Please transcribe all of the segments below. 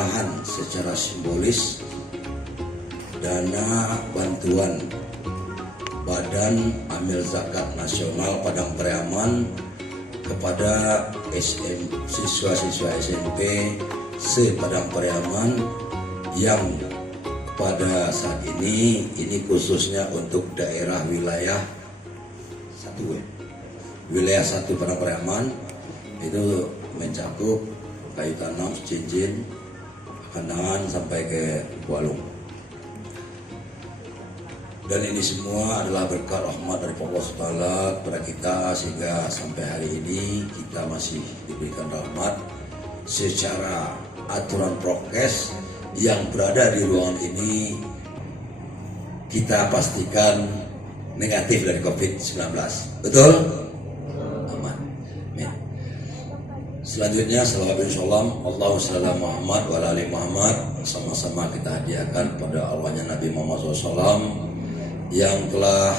penyerahan secara simbolis dana bantuan Badan Amil Zakat Nasional Padang Pariaman kepada siswa-siswa SMP se-Padang Pariaman yang pada saat ini khususnya untuk daerah wilayah 1 Padang Pariaman itu mencakup kayu tanam, cincin, kandangan sampai ke Kualung. Dan ini semua adalah berkat rahmat dari Allah SWT kepada kita sehingga sampai hari ini kita masih diberikan rahmat secara aturan prokes yang berada di ruangan ini kita pastikan negatif dari COVID-19. Betul? Aman. Amin. Selanjutnya salawat dan salam Allahumma shalli ala Muhammad wa ala ali Muhammad, sama-sama kita hadiahkan pada arwahnya Nabi Muhammad SAW yang telah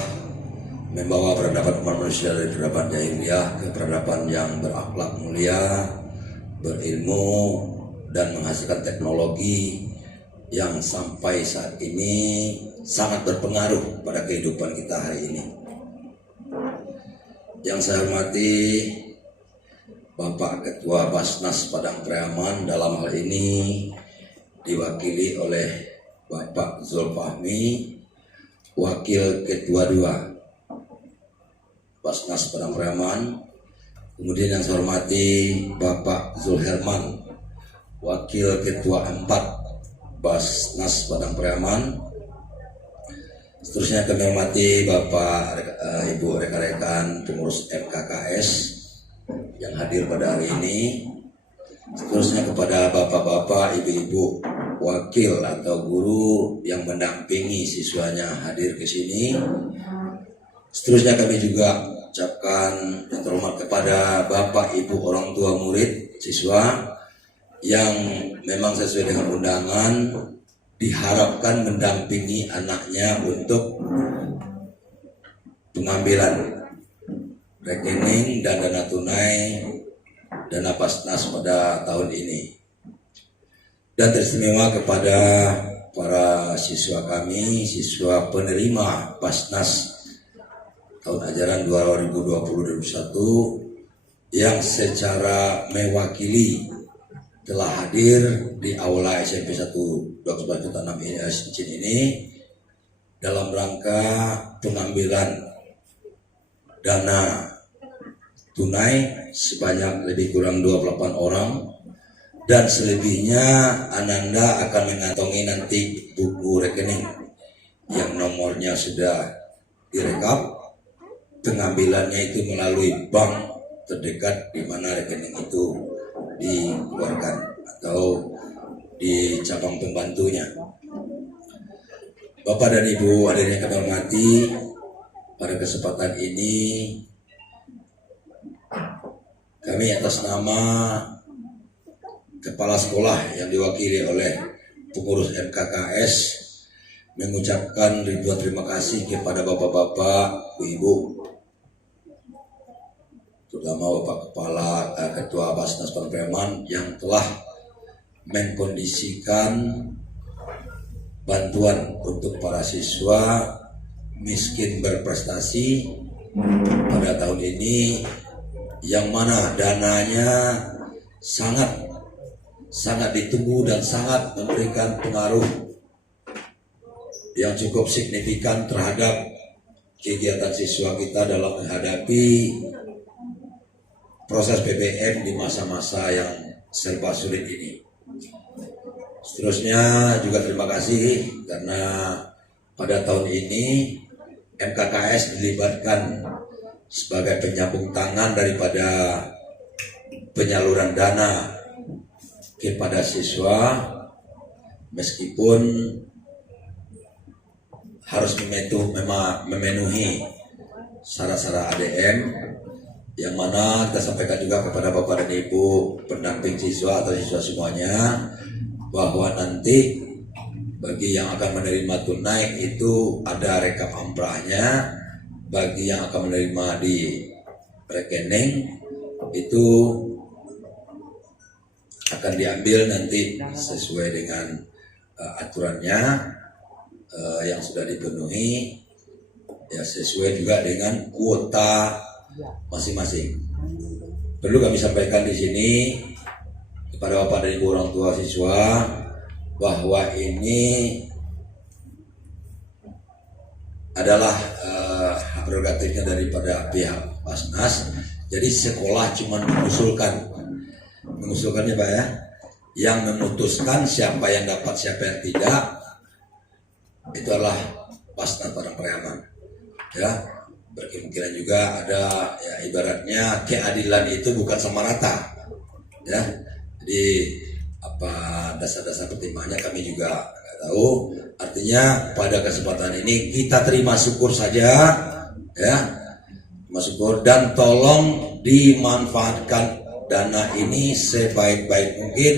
membawa peradaban umat manusia dari peradaban jahiliyah ke peradaban yang berakhlak mulia, berilmu, dan menghasilkan teknologi yang sampai saat ini sangat berpengaruh pada kehidupan kita hari ini. Yang saya hormati Bapak Ketua Basnas Padang Pariaman, dalam hal ini diwakili oleh Bapak Zulfahmi, Wakil Ketua 2 Basnas Padang Pariaman. Kemudian yang saya hormati Bapak Zulherman, Wakil Ketua 4 Basnas Padang Pariaman. Seterusnya kami hormati Bapak Ibu rekan-rekan pengurus MKKS yang hadir pada hari ini. Seterusnya kepada bapak-bapak, ibu-ibu, wakil atau guru yang mendampingi siswanya hadir ke sini. Seterusnya kami juga ucapkan yang terhormat kepada bapak, ibu, orang tua murid, siswa yang memang sesuai dengan undangan diharapkan mendampingi anaknya untuk pengambilan rekening dan dana tunai dana Basnas pada tahun ini. Dan teristimewa kepada para siswa kami, siswa penerima Basnas tahun ajaran 2020-2021 yang secara mewakili telah hadir di Aula SMP 1 Dr. Tanam Cincin ini dalam rangka pengambilan dana tunai sebanyak lebih kurang 28 orang, dan selebihnya Ananda akan mengantongi nanti buku rekening yang nomornya sudah direkap. Pengambilannya itu melalui bank terdekat di mana rekening itu dikeluarkan atau di cabang pembantunya. Bapak dan Ibu hadirin yang kami hormati, pada kesempatan ini kami atas nama kepala sekolah yang diwakili oleh pengurus MKKS mengucapkan ribuan terima kasih kepada bapak-bapak, ibu, terutama Bapak Ketua Basnas Padang Pariaman yang telah mengkondisikan bantuan untuk para siswa miskin berprestasi pada tahun ini, yang mana dananya sangat ditunggu dan sangat memberikan pengaruh yang cukup signifikan terhadap kegiatan siswa kita dalam menghadapi proses PPM di masa-masa yang serba sulit ini. Seterusnya juga terima kasih karena pada tahun ini MKKS dilibatkan sebagai penyambung tangan daripada penyaluran dana kepada siswa, meskipun harus memenuhi syarat-syarat ADM, yang mana kita sampaikan juga kepada Bapak dan Ibu pendamping siswa atau siswa semuanya bahwa nanti bagi yang akan menerima tunai itu ada rekap amprahnya, bagi yang akan menerima di rekening itu akan diambil nanti sesuai dengan aturannya yang sudah dipenuhi, ya sesuai juga dengan kuota masing-masing. Perlu kami sampaikan di sini kepada Bapak dan Ibu orang tua siswa bahwa ini adalah hak prerogatifnya daripada pihak Basnas. Jadi sekolah cuma mengusulkannya Pak ya, yang memutuskan siapa yang dapat siapa yang tidak itu adalah Basnas Padang Pariaman. Ya, berkemungkinan juga ada ya ibaratnya keadilan itu bukan sama rata. Ya, jadi apa dasar-dasar pertimbangannya kami juga nggak tahu. Artinya pada kesempatan ini kita terima syukur saja, ya, terima syukur dan tolong dimanfaatkan dana ini sebaik-baik mungkin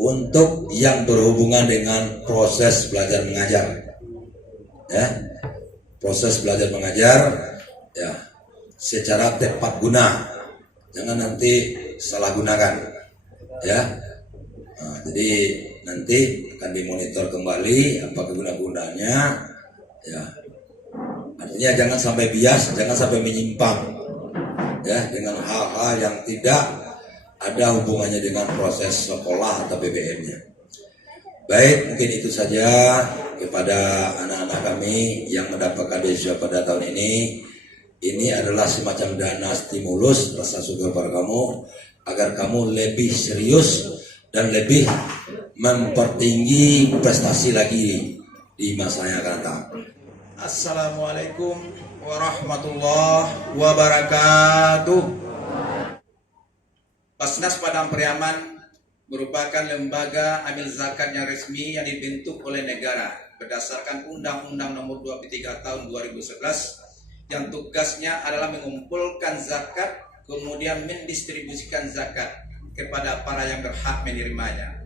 untuk yang berhubungan dengan proses belajar mengajar, ya, proses belajar mengajar, ya, secara tepat guna, jangan nanti salah gunakan, ya. Nah, jadi nanti akan dimonitor kembali apa kegunaan-gunaannya, ya. Artinya jangan sampai bias, jangan sampai menyimpang, ya, dengan hal-hal yang tidak ada hubungannya dengan proses sekolah atau BBM-nya. Baik, mungkin itu saja kepada anak-anak kami yang mendapatkan beasiswa pada tahun ini. Ini adalah semacam dana stimulus, rasa syukur pada kamu agar kamu lebih serius dan lebih mempertinggi prestasi lagi di masa yang akan datang. Assalamualaikum warahmatullahi wabarakatuh. Basnas Padang Pariaman merupakan lembaga amil zakat yang resmi yang dibentuk oleh negara berdasarkan Undang-Undang Nomor 23 Tahun 2011 yang tugasnya adalah mengumpulkan zakat kemudian mendistribusikan zakat kepada para yang berhak menerimanya.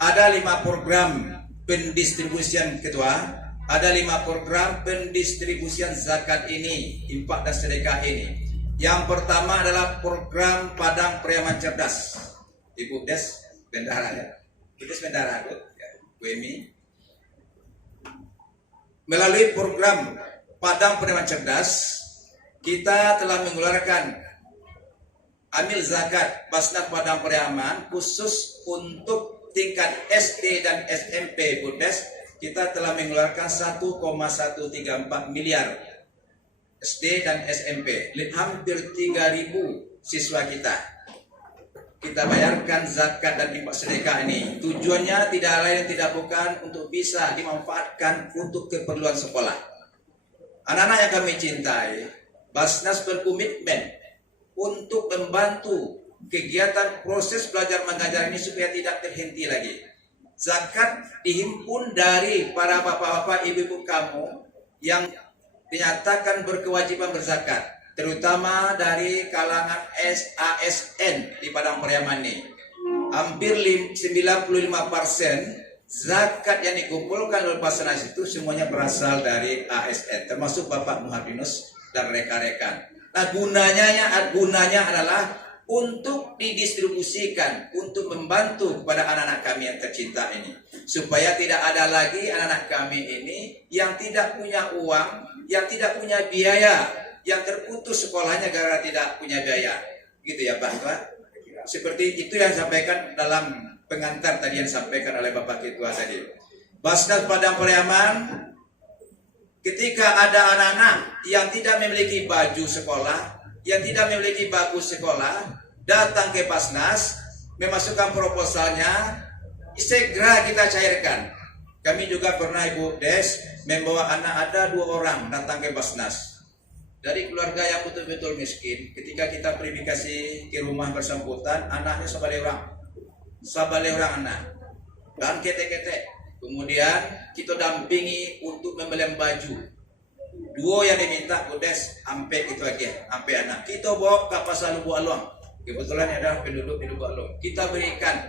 Ada 5 program pendistribusian ketua. Ada 5 program pendistribusian zakat ini, infak dan sedekah ini. Yang pertama adalah program Padang Pariaman Cerdas. Ibu Des Bendara ya. Ibu Des Bendara ya, Bu Emi. Melalui program Padang Pariaman Cerdas, kita telah mengeluarkan amil zakat Basnas Padang Pariaman khusus untuk tingkat SD dan SMP, Bu Des. Kita telah mengeluarkan 1,134 miliar SD dan SMP, hampir 3.000 siswa kita bayarkan zakat dan infak sedekah ini. Tujuannya tidak lain tidak bukan untuk bisa dimanfaatkan untuk keperluan sekolah. Anak-anak yang kami cintai, Basnas berkomitmen untuk membantu kegiatan proses belajar mengajar ini supaya tidak terhenti lagi. Zakat dihimpun dari para bapak-bapak, ibu-ibu kamu yang dinyatakan berkewajiban berzakat, terutama dari kalangan ASN di Padang Pariaman ini. Hampir 95% zakat yang dikumpulkan oleh Basnas itu semuanya berasal dari ASN, termasuk Bapak Muhadinus dan rekan-rekan. Nah, gunanya adalah untuk didistribusikan, untuk membantu kepada anak-anak kami yang tercinta ini, supaya tidak ada lagi anak-anak kami ini yang tidak punya uang, yang tidak punya biaya, yang terputus sekolahnya gara-gara tidak punya biaya, gitu ya Pak. Seperti itu yang disampaikan dalam pengantar tadi yang disampaikan oleh Bapak Ketua tadi. Basnas Padang Pariaman, ketika ada anak-anak yang tidak memiliki baju sekolah, yang tidak memiliki bagus sekolah, datang ke Basnas, memasukkan proposalnya, segera kita cairkan. Kami juga pernah Ibu Des membawa anak, ada 2 orang datang ke Basnas dari keluarga yang betul-betul miskin. Ketika kita verifikasi ke rumah bersangkutan, anaknya sabale orang anak dan kete-kete. Kemudian kita dampingi untuk membeli baju. 2 yang diminta Budes sampai itu aja, sampai anak. Kita bawa ke pasar Lubuk Aluang. Kebetulan ada penduduk di Lubuk Aluang. Kita belikan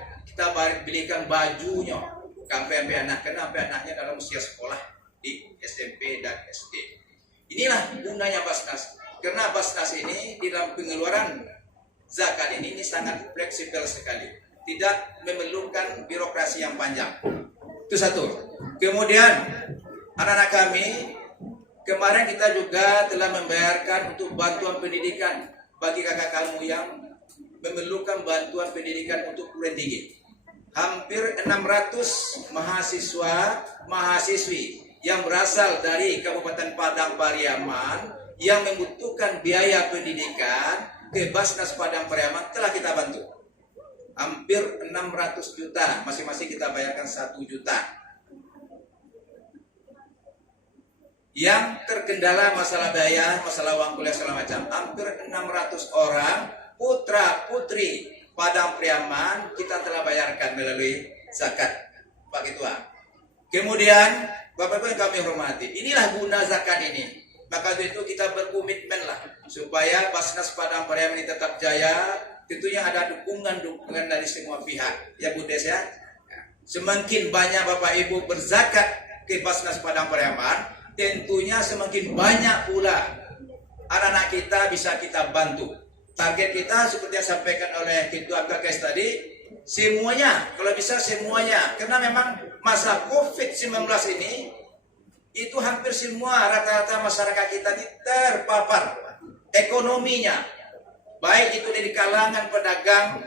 bajunya sampai anak, karena sampai anaknya dalam usia sekolah di SMP dan SD. Inilah gunanya Basnas. Karena Basnas ini di dalam pengeluaran zakat ini sangat fleksibel sekali. tidak memerlukan birokrasi yang panjang. Itu satu. Kemudian anak-anak kami kemarin kita juga telah membayarkan untuk bantuan pendidikan bagi kakak kamu yang memerlukan bantuan pendidikan untuk perguruan tinggi. Hampir 600 mahasiswi yang berasal dari Kabupaten Padang Pariaman yang membutuhkan biaya pendidikan ke Basnas Padang Pariaman telah kita bantu. Hampir 600 juta, masing-masing kita bayarkan 1 juta. Yang terkendala masalah biaya, masalah uang kuliah segala macam, hampir 600 orang putra putri Padang Pariaman kita telah bayarkan melalui zakat, Pak Ketua. Kemudian Bapak-Bapak yang kami hormati, inilah guna zakat ini. Maka itu kita berkomitmen lah supaya Basnas Padang Pariaman ini tetap jaya. Tentunya ada dukungan dari semua pihak, ya Bu Des ya. Semakin banyak Bapak Ibu berzakat ke Basnas Padang Pariaman, tentunya semakin banyak pula anak-anak kita bisa kita bantu. Target kita seperti yang disampaikan oleh Ketua KKS tadi, semuanya, kalau bisa semuanya. Karena memang masa COVID-19 ini, itu hampir semua rata-rata masyarakat kita ini terpapar ekonominya. Baik itu dari kalangan pedagang,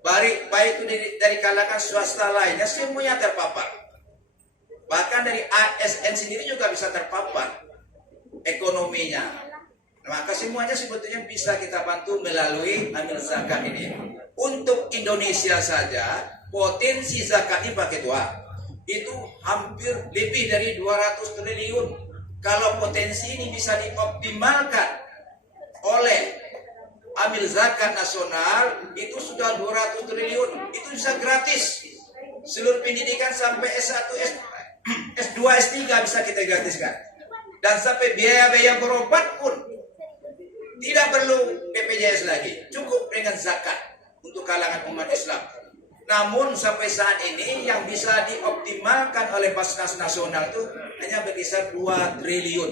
baik itu dari kalangan swasta lainnya, semuanya terpapar. Bahkan dari ASN sendiri juga bisa terpapar ekonominya. Maka semuanya sebetulnya bisa kita bantu melalui amil zakat ini. Untuk Indonesia saja, potensi zakat ini Pak Ketua, itu hampir lebih dari 200 triliun. Kalau potensi ini bisa dioptimalkan oleh amil zakat nasional, itu sudah 200 triliun. Itu bisa gratis. Seluruh pendidikan sampai S1, S2, S3 bisa kita gratiskan. Dan sampai biaya-biaya berobat pun tidak perlu BPJS lagi. Cukup dengan zakat untuk kalangan umat Islam. Namun sampai saat ini yang bisa dioptimalkan oleh Basnas Nasional itu hanya berkisar 2 triliun.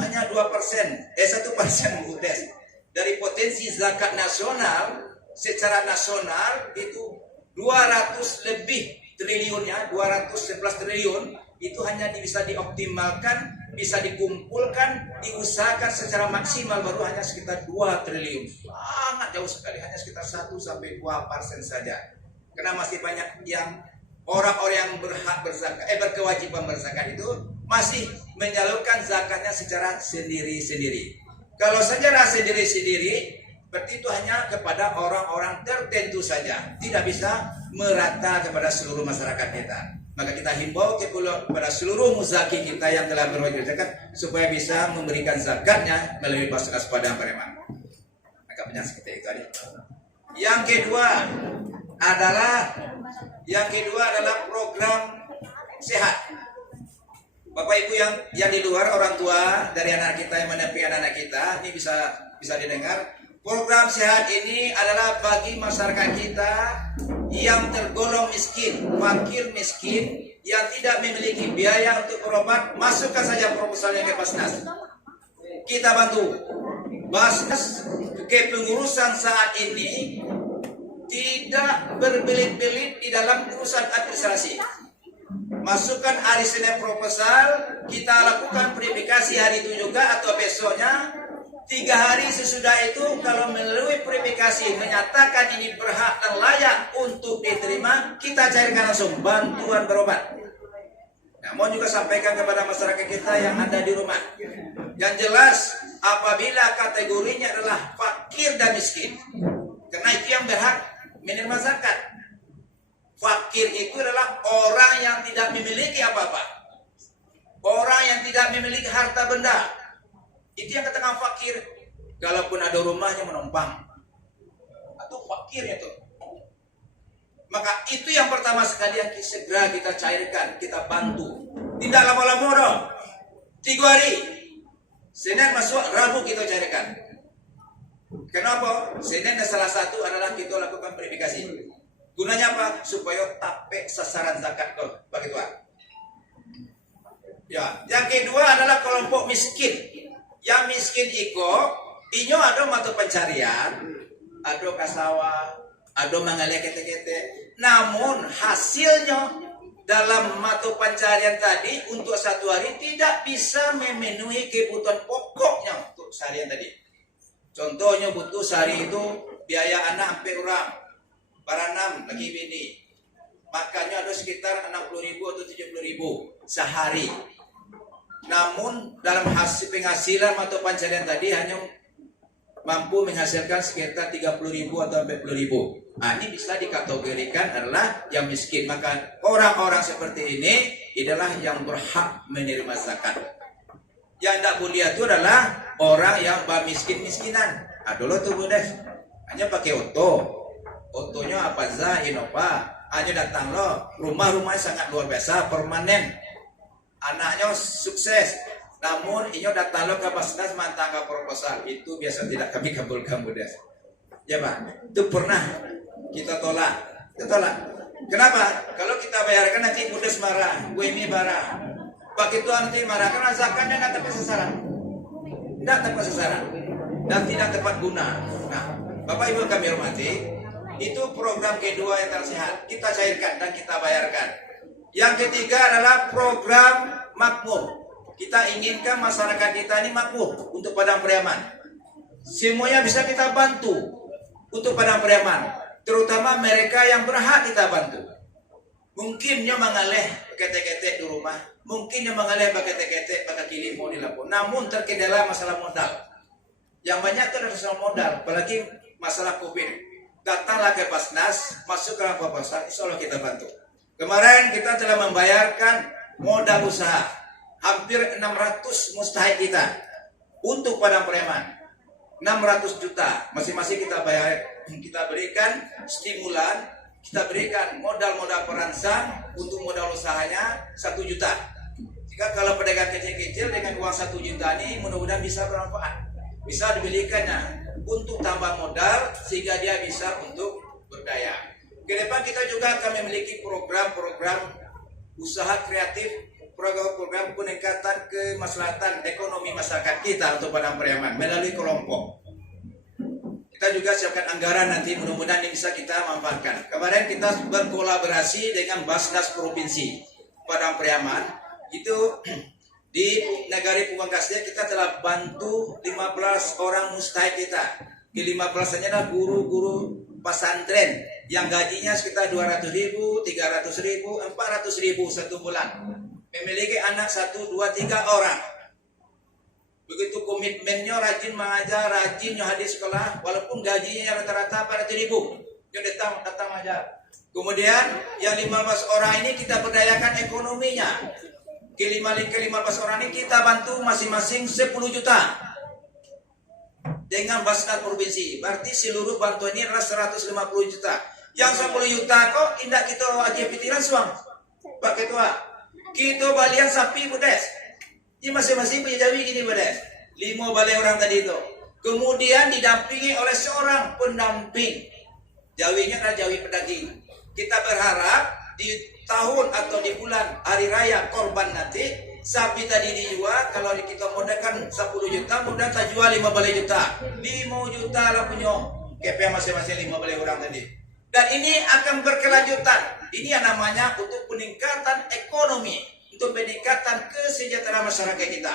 Hanya 2%, 1% Bu Des. Dari potensi zakat nasional, secara nasional itu 200 lebih triliunnya, 211 triliun, itu hanya bisa dioptimalkan, bisa dikumpulkan, diusahakan secara maksimal baru hanya sekitar 2 triliun. Sangat jauh sekali, hanya sekitar 1-2% saja. Karena masih banyak yang orang-orang yang berhak berzakat, berkewajiban berzakat itu masih menyalurkan zakatnya secara sendiri-sendiri. Kalau secara sendiri-sendiri, berarti itu hanya kepada orang-orang tertentu saja, tidak bisa merata kepada seluruh masyarakat kita. Maka kita himbau kepada seluruh muzaki kita yang telah berwajib zakat supaya bisa memberikan zakatnya melalui Basnas Padang Pariaman. Agak banyak seperti itu tadi. Yang kedua adalah program sehat. Bapak Ibu yang di luar, orang tua dari anak kita yang menepi anak-anak kita, ini bisa didengar. Program sehat ini adalah bagi masyarakat kita yang tergolong miskin, fakir miskin, yang tidak memiliki biaya untuk berobat. Masukkan saja proposalnya ke Basnas. Kita bantu. Basnas kepengurusan saat ini tidak berbelit-belit di dalam urusan administrasi. Masukkan hari Senin proposal, kita lakukan verifikasi hari itu juga atau besoknya. 3 hari sesudah itu kalau melalui verifikasi menyatakan ini berhak dan layak untuk diterima, kita cairkan langsung bantuan berobat. Namun juga sampaikan kepada masyarakat kita yang ada di rumah, yang jelas apabila kategorinya adalah fakir dan miskin, karena itu yang berhak menerima zakat. Fakir itu adalah orang yang tidak memiliki apa-apa, orang yang tidak memiliki harta benda. Itu yang katakan fakir. Kalaupun ada rumahnya menumpang, atau fakir itu. Maka itu yang pertama sekali yang segera kita cairkan, kita bantu. Tidak lama-lama dong. 3 hari. Senin masuk, Rabu kita cairkan. Kenapa? Senin dan salah satu adalah kita lakukan verifikasi. Gunanya apa? Supaya tape sasaran zakat tuh, begitu Pak. Ya, yang kedua adalah kelompok miskin. Yang miskin inyo ada mata pencarian, ada kasawa, ada mengalir kete-kete. Namun hasilnya dalam mata pencarian tadi untuk satu hari tidak bisa memenuhi kebutuhan pokoknya untuk seharian tadi. Contohnya butuh sehari itu biaya anak sampai orang baranam lagi bini. Makanya ada sekitar 60.000 atau 70.000 sehari. Namun dalam hasil penghasilan mata pencarian tadi hanya mampu menghasilkan sekitar 30.000 atau 40.000. Nah, ini bisa dikategorikan adalah yang miskin. Maka orang-orang seperti ini adalah yang berhak menerima zakat. Yang tidak boleh itu adalah orang yang miskin-miskinan. Dulu tuh Budes, hanya pakai otonya apa Innova, hanya datang loh, rumahnya sangat luar biasa, permanen, anaknya sukses. Namun ini datang lo ke Basnas mantangga proposal itu biasa tidak kami kabulkan Budes. Ya Pak, itu pernah kita tolak. Kenapa? Kalau kita bayarkan nanti Budes marah, gue ini marah. Begitu nanti marah karena zakatnya nggak tepat sasaran, dan tidak tepat guna. Nah, Bapak Ibu kami hormati, itu program kedua yang tersehat kita cairkan dan kita bayarkan. Yang ketiga adalah program makmur. Kita inginkan masyarakat kita ini makmur untuk Padang Pariaman. Semuanya bisa kita bantu untuk Padang Pariaman, terutama mereka yang berhak kita bantu. Mungkinnya mengalih kete-kete di rumah, mungkinnya mengalih kete-kete pakai kilimo di lapor. Namun terkendala masalah modal. Yang banyak itu adalah masalah modal, apalagi masalah COVID. Datanglah ke Basnas, masuk ke proposal, insya Allah kita bantu. Kemarin kita telah membayarkan modal usaha hampir 600 mustahik kita untuk Padang Pariaman. 600 juta masing-masing kita bayar, kita berikan stimulan, kita berikan modal perangsang untuk modal usahanya 1 juta. Jika kalau pedagang kecil-kecil dengan uang 1 juta ini mudah-mudahan bisa bermanfaat, bisa dibelikannya untuk tambah modal sehingga dia bisa untuk berdaya. Ke depan kita juga akan memiliki program-program usaha kreatif, program peningkatan kemaslahatan ekonomi masyarakat kita untuk Padang Pariaman melalui kelompok. Kita juga siapkan anggaran nanti, mudah-mudahan ini bisa kita manfaatkan. Kemarin kita berkolaborasi dengan Basnas Provinsi Padang Pariaman, itu di Negari Pamekasan kita telah bantu 15 orang mustahik kita. Di 15-nya adalah guru-guru pesantren yang gajinya sekitar 200.000, 300.000, 400.000 satu bulan. Memiliki anak 1, 2, 3 orang. Begitu komitmennya, rajin mengajar, rajin hadir sekolah, walaupun gajinya rata-rata 400.000. Dia datang aja. Kemudian yang 15 orang ini kita berdayakan ekonominya. Ke 15 orang ini kita bantu masing-masing 10 juta. Dengan Basnas Provinsi. Berarti seluruh bantuan ini adalah 150 juta. Yang 10 juta kok tidak kita wajib pitiran suang. Pak Ketua, kita balian sapi Budes. Ini masing-masing punya jawi ini Budes. 5 balai orang tadi itu. Kemudian didampingi oleh seorang pendamping. Jawinya adalah jawi pedaging. Kita berharap di tahun atau di bulan hari raya korban nanti, sapi tadi dijual, kalau kita modalkan 10 juta, mudah tak jual 5 balai juta. 5 juta lah punya KP masing-masing 5 balai orang tadi. Dan ini akan berkelanjutan. Ini yang namanya untuk peningkatan ekonomi, untuk peningkatan kesejahteraan masyarakat kita.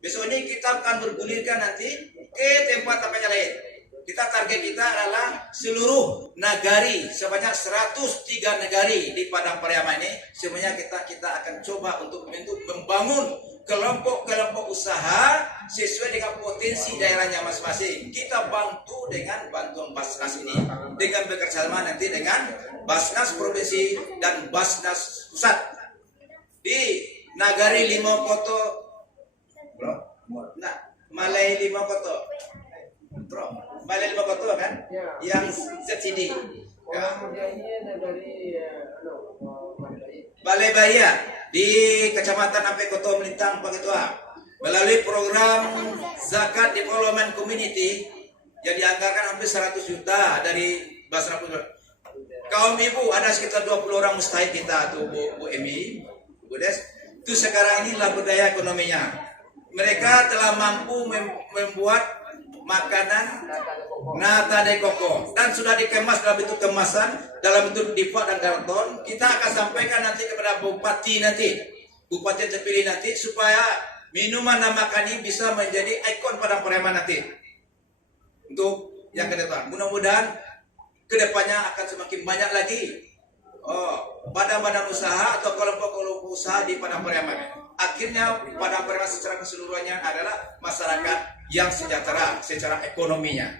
Besok ini kita akan bergulirkan nanti ke tempat-tempat lain. Kita target kita adalah seluruh nagari, sebanyak 103 nagari di Padang Pariaman ini. Semuanya kita akan coba untuk membangun kelompok-kelompok usaha sesuai dengan potensi daerahnya masing-masing. Kita bantu dengan bantuan Basnas ini, dengan bekerjasama nanti dengan Basnas Provinsi dan Basnas Pusat. Di Nagari 5 Koto, Malai 5 Koto, Malai 5 Koto kan, yang subsidi. Balai Bahia di Kecamatan Ampe Koto Melintang Pak Ketua, melalui program Zakat Development Community yang dianggarkan hampir 100 juta dari Basnas. Kaum ibu ada sekitar 20 orang mustahik kita tuh Bu Emi, Budes, itu sekarang inilah berdaya ekonominya. Mereka telah mampu membuat makanan nata de coco dan sudah dikemas dalam bentuk kemasan, dalam bentuk dipak dan karton. Kita akan sampaikan nanti kepada bupati yang terpilih nanti, supaya minuman dan makan ini bisa menjadi ikon Padang Pariaman nanti untuk yang ke depan. Mudah-mudahan kedepannya akan semakin banyak lagi badan-badan usaha atau kelompok-kelompok usaha di Padang Pariaman. Akhirnya Padang Pariaman secara keseluruhannya adalah masyarakat yang sejahtera secara ekonominya.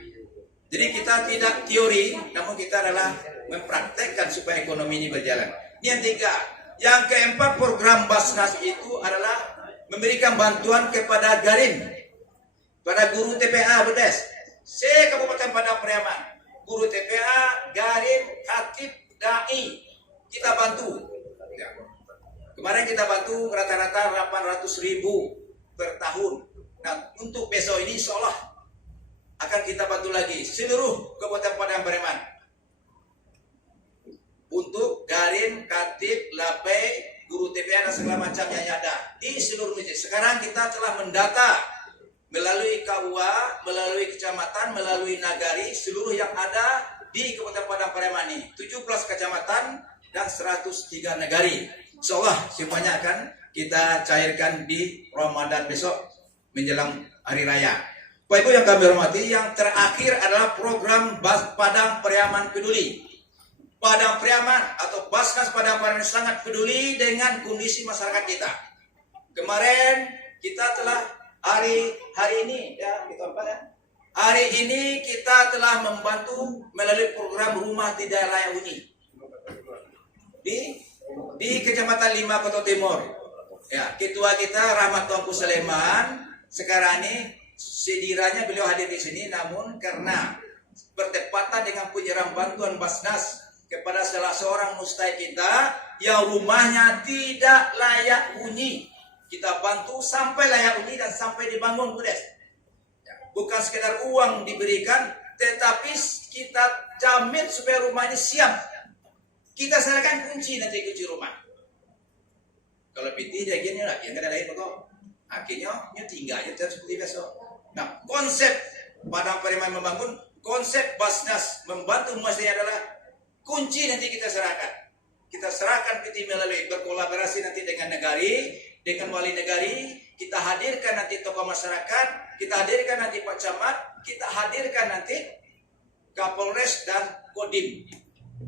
Jadi kita tidak teori, namun kita adalah mempraktekkan supaya ekonomi ini berjalan. Ini yang tiga. Yang keempat, program Basnas itu adalah memberikan bantuan kepada Garim, pada guru TPA Bedes, Kabupaten Padang Pariaman, guru TPA, Garim, Khatib, Dai, kita bantu. Kemarin kita bantu rata-rata 800.000 per tahun. Nah, untuk besok ini seolah akan kita bantu lagi seluruh Kabupaten Padang Pariaman. Untuk Garim, Khatib, Lapai, guru TPA dan segala macam yang ada di seluruh masjid. Sekarang kita telah mendata melalui KUA, melalui kecamatan, melalui nagari, seluruh yang ada di Kabupaten Padang Pariaman ini. 17 kecamatan dan 103 nagari. Insyaallah semuanya akan kita cairkan di Ramadan besok menjelang hari raya. Bapak Ibu yang kami hormati, yang terakhir adalah program Padang Pariaman Peduli. Padang Pariaman atau Basnas Padang Pariaman sangat peduli dengan kondisi masyarakat kita. Kemarin kita telah hari ini hari ini kita telah membantu melalui program Rumah Tidak Layak Huni di Kecamatan 5 Kota Timur. Ya, ketua kita Rahmat Tuanku Sleman sekarang ini sediranya beliau hadir di sini, namun karena bertepatan dengan penyerahan bantuan Basnas kepada salah seorang mustahik kita yang rumahnya tidak layak huni, kita bantu sampai layak huni dan sampai dibangun, Budes. Ya, bukan sekedar uang diberikan, tetapi kita jamin supaya rumah ini siap. Kita serahkan kunci rumah. Kalau piti dia gini lah, yang ada lain kok. Akhirnya tinggal aja seperti besok. Nah, konsep Padang Pariaman membangun, konsep Basnas membantu masanya adalah kunci nanti kita serahkan. Kita serahkan piti melalui berkolaborasi nanti dengan negari, dengan wali negari, kita hadirkan nanti tokoh masyarakat, kita hadirkan nanti Pak Camat, kita hadirkan nanti Kapolres dan Kodim.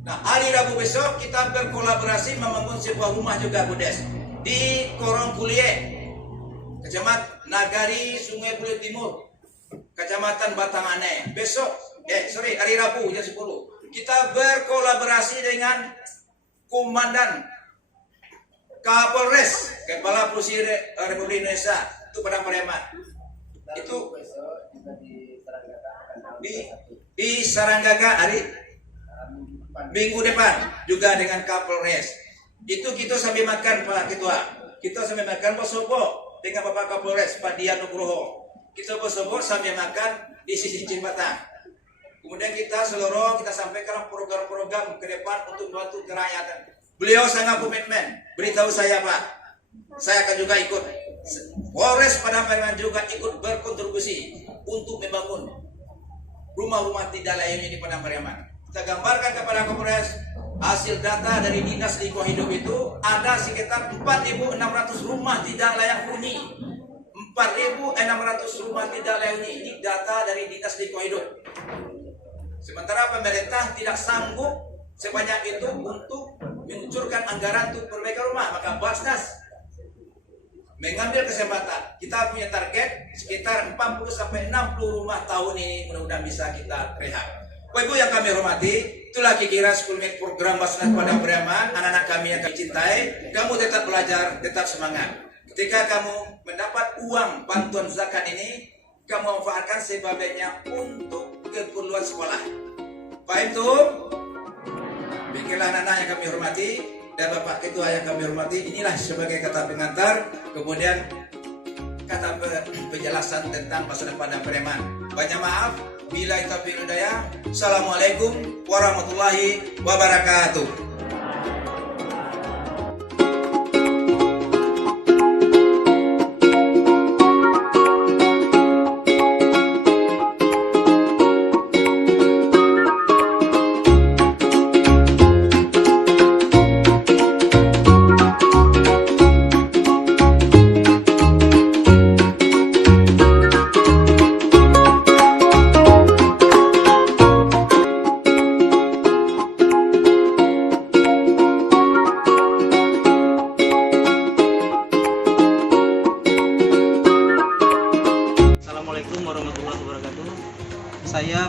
Nah, hari Rabu besok kita berkolaborasi membangun sebuah rumah juga, Budes, di Korong Kuliah, Kecamatan Nagari, Sungai Bulir Timur, Kecamatan Batangane. Hari Rabu jam 10 kita berkolaborasi dengan Komandan Kapolres, Kepala Polisi Republik Indonesia itu Padang Pariaman. Itu di Saranggaga hari Minggu depan juga dengan Kapolres. Itu kita sambil makan Pak Ketua. Kita sambil makan bosobo dengan Bapak Kapolres Pak Dian Nugroho. Kita bosobo sambil makan di sisi jembatan. Kemudian kita seluruh kita sampaikan program-program ke depan untuk membantu kerakyatan. Beliau sangat komitmen. Beritahu saya Pak, saya akan juga ikut. Polres Padang Pariaman juga ikut berkontribusi untuk membangun rumah-rumah tidak layak di Padang Pariaman. Kita gambarkan kepada Kapolres hasil data dari Dinas Lingkungan Hidup itu ada sekitar 4.600 rumah tidak layak huni. 4.600 rumah tidak layak huni. Ini data dari Dinas Lingkungan Hidup. Sementara pemerintah tidak sanggup sebanyak itu untuk mengucurkan anggaran untuk perbaikan rumah, maka Basnas mengambil kesempatan. Kita punya target sekitar 40-60 rumah tahun ini, mudah-mudahan bisa kita rehab. Bapak Ibu yang kami hormati, itulah kira-kira 10 menit program Basnas Padang Pariaman. Anak-anak kami yang kami cintai, kamu tetap belajar, tetap semangat. Ketika kamu mendapat uang bantuan zakat ini, kamu manfaatkan sebaiknya untuk keperluan sekolah. Paham itu? Baiklah anak-anak yang kami hormati dan Bapak Ketua yang kami hormati, inilah sebagai kata pengantar, kemudian kata penjelasan tentang Basnas Padang Pariaman. Banyak maaf. Bila taufiq hidayah. Assalamualaikum warahmatullahi wabarakatuh.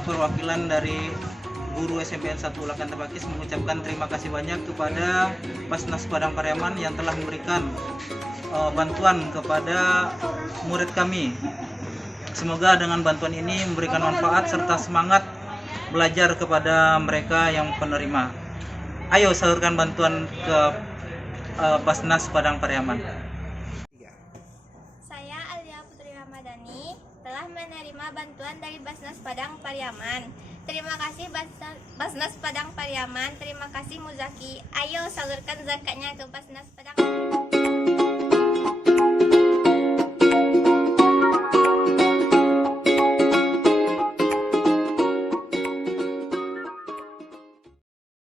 perwakilan dari guru SMPN 1 Ulakan Tepakis mengucapkan terima kasih banyak kepada Basnas Padang Pariaman yang telah memberikan bantuan kepada murid kami. Semoga dengan bantuan ini memberikan manfaat serta semangat belajar kepada mereka yang penerima. Ayo salurkan bantuan ke Basnas Padang Pariaman. Saya Alia Putri Ramadhani telah menerima bantuan dari Basnas Padang Pariaman. Terima kasih Basnas Padang Pariaman, terima kasih Muzaki. Ayo salurkan zakatnya ke Basnas Padang.